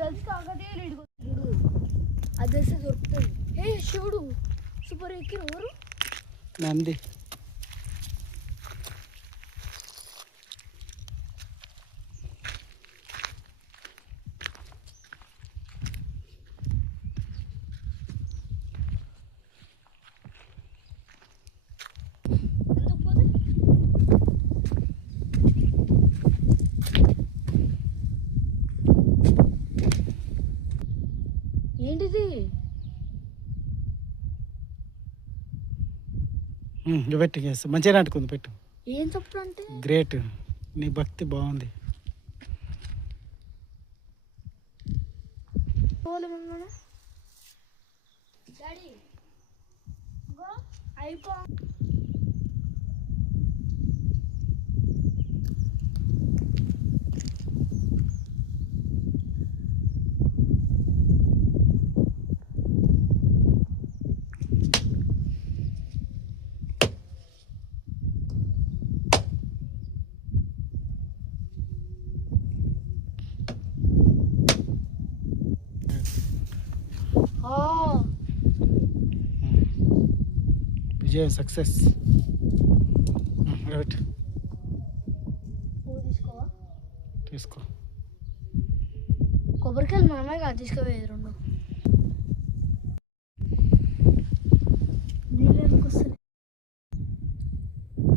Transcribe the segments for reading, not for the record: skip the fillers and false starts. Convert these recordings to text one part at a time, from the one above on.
తెలిసి కాకతీయులు ఇడుగుతాడు అది తెలిసి దొరుకుతుంది. ఏ శివుడు సూపర్ ఎక్కిన ఊరు నంది. ఏంటిది? పెట్టు మంచిగా నాటుకుంది పెట్టు. ఏం చెప్పుడు అంటే గ్రేట్, నీ భక్తి బాగుంది. అయిపో విజయం సక్సెస్. తీసుకో. కొబ్బరికాయలు మనమే కాదు తీసుకోవేది రెండు.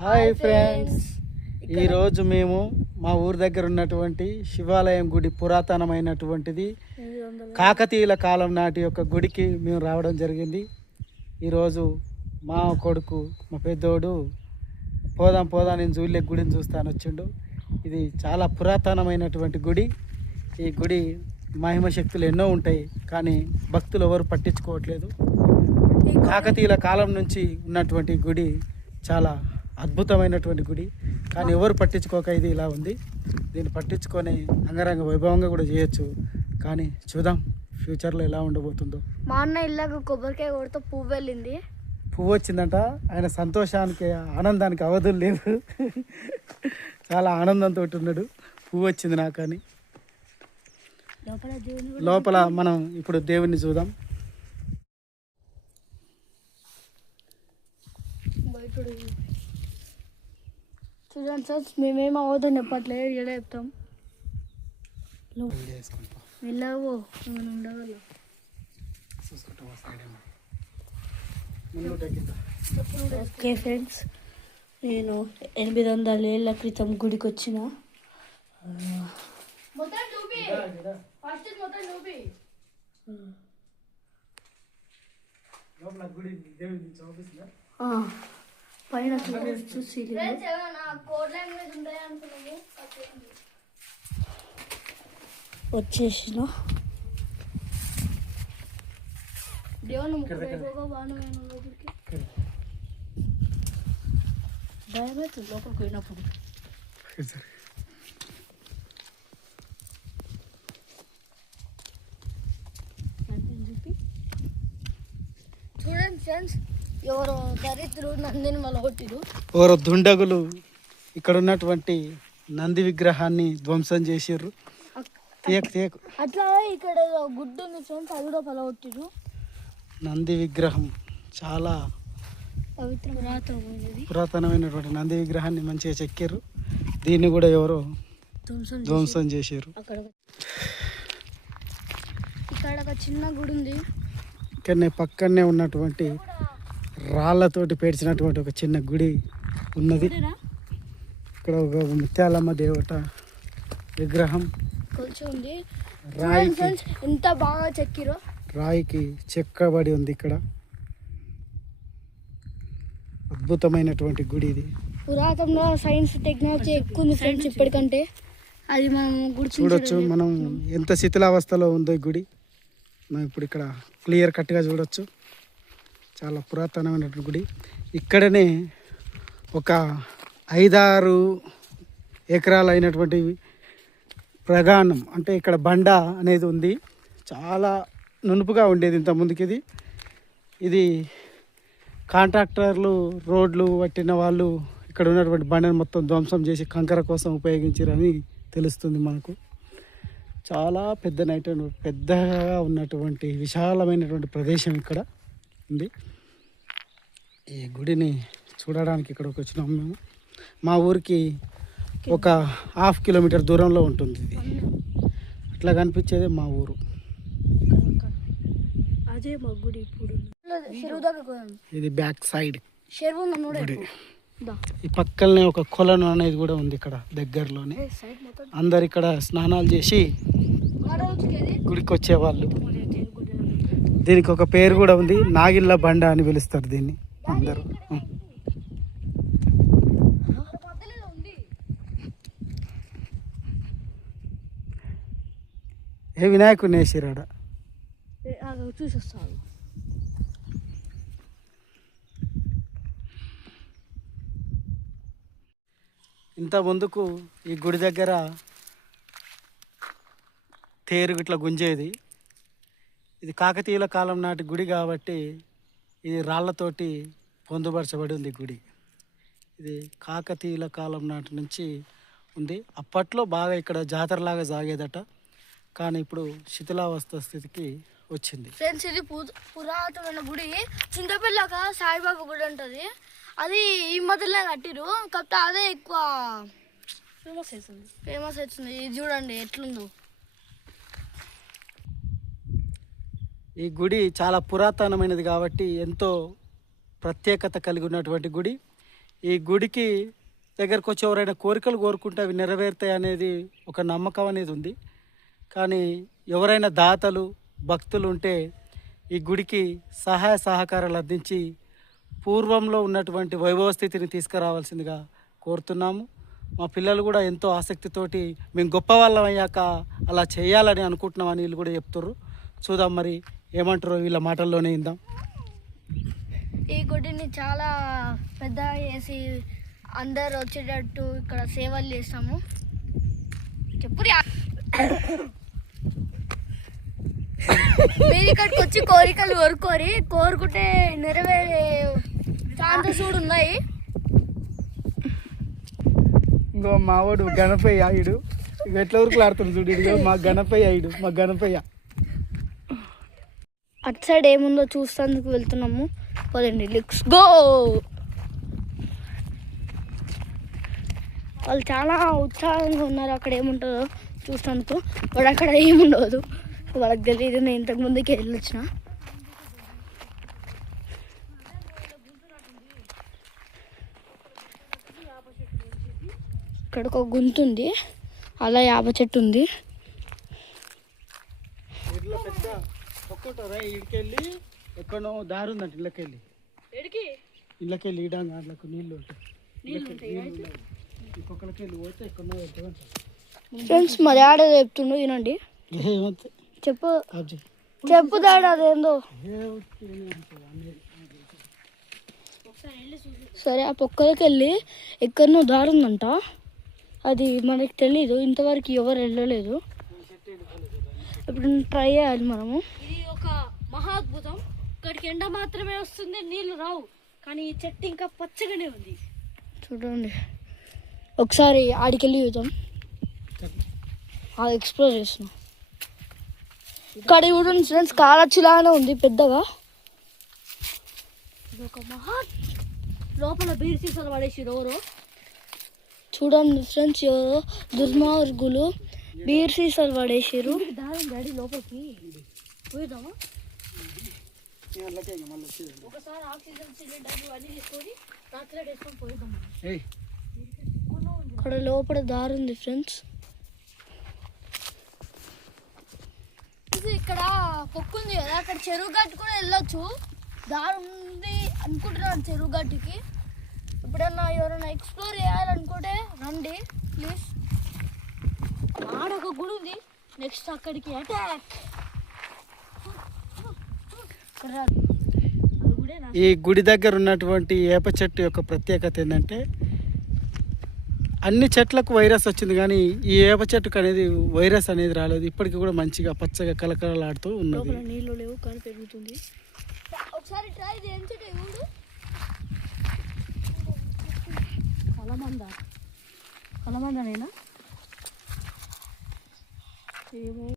హాయ్ ఫ్రెండ్స్, ఈరోజు మేము మా ఊరి దగ్గర ఉన్నటువంటి శివాలయం గుడి, పురాతనమైనటువంటిది కాకతీయుల కాలం నాటి యొక్క గుడికి మేము రావడం జరిగింది. ఈరోజు మా కొడుకు, మా పెద్దోడు పోదాం నేను జూలే గుడిని చూస్తాను వచ్చిండు. ఇది చాలా పురాతనమైనటువంటి గుడి. ఈ గుడి మహిమ శక్తులు ఎన్నో ఉంటాయి, కానీ భక్తులు ఎవరు పట్టించుకోవట్లేదు. కాకతీయుల కాలం నుంచి ఉన్నటువంటి గుడి చాలా అద్భుతమైనటువంటి గుడి, కానీ ఎవరు పట్టించుకోక ఇది ఇలా ఉంది. దీన్ని పట్టించుకొని అంగరంగ వైభవంగా కూడా చేయొచ్చు, కానీ చూద్దాం ఫ్యూచర్లో ఎలా ఉండబోతుందో. మా అన్న ఇలాగ కొబ్బరికాయ కొడితే పువ్వు వెళ్ళింది. పువ్వు వచ్చిందంట. ఆయన సంతోషానికి, ఆనందానికి అవధులు లేవు. చాలా ఆనందంతో ఉన్నాడు. పువ్వు వచ్చింది నాకు. కానీ లోపల మనం ఇప్పుడు దేవుణ్ణి చూద్దాం. చూడండి సార్, మేమేం అవ్వదని చెప్పట్లేదు, ఇలా చెప్తాం. వెళ్ళావు ఉండగల. ఓకే ఫ్రెండ్స్, నేను 800 ఏళ్ళ క్రితం గుడికి వచ్చిన. పైన చూసి వచ్చేసిన. దేవుని భయమైతుంది లోపలికి పోయినప్పుడు. చూడండి ఫ్రెండ్స్, ఎవరో దరిద్రుడు నందిని మలగొట్టిరు. ఎవరో దుండగులు ఇక్కడ ఉన్నటువంటి నంది విగ్రహాన్ని ధ్వంసం చేసిర్రు. అట్లా ఇక్కడ గుడ్డు ఉంది ఫ్రెండ్స్, అది కూడా పలగొట్టిరు. నంది విగ్రహం చాలా పురాతనమైనటువంటి నంది విగ్రహాన్ని మంచిగా చెక్కారు. దీన్ని కూడా ఎవరో ధ్వంసం చేశారు. ఇక్కడ ఒక చిన్న గుడి ఉంది. ఇక్కడనే పక్కనే ఉన్నటువంటి రాళ్లతోటి పేర్చినటువంటి ఒక చిన్న గుడి ఉన్నది. ఇక్కడ ఒక ముత్యాలమ్మ దేవత విగ్రహం ఉంది. రాయికి ఎంత బాగా చెక్కిరో, రాయికి చెక్కబడి ఉంది. ఇక్కడ అద్భుతమైనటువంటి గుడి ఇది. పురాతనంలో సైన్స్ టెక్నాలజీ ఎక్కువ ఉంది ఫ్రెండ్స్ ఇప్పటికంటే. అది మనం గుడి చూడొచ్చు, మనం ఎంత శిథిలావస్థలో ఉందో ఈ గుడి మనం ఇప్పుడు ఇక్కడ క్లియర్ కట్గా చూడొచ్చు. చాలా పురాతనమైనటువంటి గుడి. ఇక్కడనే ఒక 5-6 ఎకరాలు అయినటువంటి ప్రగాణం, అంటే ఇక్కడ బండ అనేది ఉంది. చాలా నునుపుగా ఉండేది ఇంత ముందుకి. ఇది కాంట్రాక్టర్లు, రోడ్లు పట్టిన వాళ్ళు ఇక్కడ ఉన్నటువంటి బండను మొత్తం ధ్వంసం చేసి కంకర కోసం ఉపయోగించారని తెలుస్తుంది మనకు. చాలా పెద్దగా ఉన్నటువంటి విశాలమైనటువంటి ప్రదేశం ఇక్కడ ఉంది. ఈ గుడిని చూడడానికి ఇక్కడికి వచ్చినాం మేము. మా ఊరికి ఒక 1/2 కిలోమీటర్ దూరంలో ఉంటుంది ఇది. అట్లా కనిపించేది మా ఊరు. అదే మా గుడి. ఇప్పుడు ఇది బ్యాక్ సైడ్ గుడి. దా. ఈ పక్కనే ఒక కొలను అనేది కూడా ఉంది ఇక్కడ దగ్గరలోనే. అందరు ఇక్కడ స్నానాలు చేసి గుడికి వచ్చేవాళ్ళు. దీనికి ఒక పేరు కూడా ఉంది, నాగిళ్ళ బండ అని పిలుస్తారు దీన్ని అందరూ. ఏ వినాయకుడిని వేసిరాడ చూసొస్తాను. ఇంత ముందుకు ఈ గుడి దగ్గర తేరు ఇట్లా గుంజేది. ఇది కాకతీయుల కాలం నాటి గుడి కాబట్టి ఇది రాళ్లతోటి పొందుపరచబడి ఉంది గుడి. ఇది కాకతీయుల కాలం నాటి నుంచి ఉంది. అప్పట్లో బాగా ఇక్కడ జాతరలాగా సాగేదట, కానీ ఇప్పుడు శిథిలావస్థ స్థితికి వచ్చింది. ఫ్రెండ్స్, ఇది పురాతనమైన గుడి. చింతపల్లిక సాయిబాబా గుడి ఉంటుంది. అది ఈ మధ్యలో కట్టిరు, కాకపోతే అదే ఎక్కువ ఫేమస్ అవుతుంది. ఇది చూడండి ఎట్లుందో. ఈ గుడి చాలా పురాతనమైనది కాబట్టి ఎంతో ప్రత్యేకత కలిగి ఉన్నటువంటి గుడి. ఈ గుడికి దగ్గరకు వచ్చి ఎవరైనా కోరికలు కోరుకుంటే అవి నెరవేరుతాయి అనేది ఒక నమ్మకం అనేది ఉంది. కానీ ఎవరైనా దాతలు భక్తులు ఉంటే ఈ గుడికి సహాయ సహకారాలు అందించి పూర్వంలో ఉన్నటువంటి వైభవ స్థితిని తీసుకురావాల్సిందిగా కోరుతున్నాము. మా పిల్లలు కూడా ఎంతో ఆసక్తితోటి మేము గొప్ప వాళ్ళం అయ్యాక అలా చేయాలని అనుకుంటున్నామని వీళ్ళు కూడా చెప్తుర్రు. చూద్దాం మరి ఏమంటారో వీళ్ళ మాటల్లోనే ఇందాం. ఈ గుడిని చాలా పెద్దగా చేసి అందరు వచ్చేటట్టు ఇక్కడ సేవలు చేస్తాము. చెప్పు మీరు ఇక్కడికి వచ్చి కోరికలు కోరుకుంటే నెరవేరే ఛాన్సెస్ కూడా ఉన్నాయి. ఇంకో మావాడు గణపయ్య ఆయుడు ఎట్లా ఊరుకులు ఆడుతుంది చూడు. ఇదిగో మా గణపయ్య ఆయుడు, మా గణపయ్య. అటు సైడ్ ఏముందో చూసేందుకు వెళ్తున్నాము. పదండి, లెట్స్ గో. వాళ్ళు చాలా ఉత్సాహంగా ఉన్నారు. అక్కడ ఏముంటుందో చూస్తాను. వాడు అక్కడ ఏముండదు, వాళ్ళకి తెలియదు. నేను ఇంతకు ముందుకి వెళ్ళొచ్చిన. ఇక్కడ ఒక గుంత ఉంది, అలా యాప చెట్టు ఉంది. ఇడికెళ్ళి ఎక్కడో దారి ఉందంట. ఇళ్ళకెళ్ళి ఇడాంగా అట్లకు నీళ్ళు ఉంటాయి. ఇంకొకరికి వెళ్ళి పోతే ఎక్కడో వెళ్తామంట. ఫ్రెండ్స్, మా డాడీ చెప్తుండు, వినండి. చెప్పు డాడీ, అదేందో. సరే, ఆ పొక్కలకి వెళ్ళి ఎక్కడనో దారి ఉందంట. అది మనకి తెలీదు, ఇంతవరకు ఎవరు వెళ్ళలేదు. ఇప్పుడు ట్రై చేయాలి మనము. ఇది ఒక మహా అద్భుతం. ఇక్కడికి ఎండ మాత్రమే వస్తుంది, నీళ్లు రావు. కానీ ఈ చెట్టు ఇంకా పచ్చగానే ఉంది. చూడండి, ఒకసారి ఆడికెళ్ళి చూద్దాం. అది ఎక్స్ప్లోర్ చేస్తున్నాం. ఇక్కడ చూడండి ఫ్రెండ్స్, కాలచ్చులానే ఉంది పెద్దగా. ఇది ఒక మహా లోపల బీర్ సీసాలు పడేసి ఎవరో చూడండి ఫ్రెండ్స్, ఎవరో దుర్మార్గులు బీర్ సీసాలు పడేసారు. డాడీ లోపలికి పోయిద్దామా? ఒకసారి ఆక్సిజన్ సిలిండర్ అన్ని తీసుకొని రాత్రి వేసుకొని పోయిద్దామా? ఇక్కడ లోపల దారి ఉంది ఫ్రెండ్స్. ఇక్కడ పొక్కు ఉంది కదా, అక్కడ చెరువు గట్టు కూడా వెళ్ళొచ్చు. దారి ఉంది అనుకుంటున్నాను చెరువు గట్టుకి. ఎప్పుడన్నా ఎవరైనా ఎక్స్ప్లోర్ చేయాలనుకుంటే రండి ప్లీజ్. ఆడ ఒక గుడి ఉంది, నెక్స్ట్ అక్కడికి అటాక్. ఈ గుడి దగ్గర ఉన్నటువంటి వేప చెట్టు యొక్క ప్రత్యేకత ఏంటంటే అన్ని చెట్లకు వైరస్ వచ్చింది, కానీ ఈ వేప చెట్టుకు అనేది వైరస్ అనేది రాలేదు. ఇప్పటికీ కూడా మంచిగా పచ్చగా కలకలలాడుతూ ఉన్నది. నీళ్ళు లేవు కానీ పెరుగుతుంది. ఒకసారి ట్రై చేయండి. కలమందనేనా? ఏమో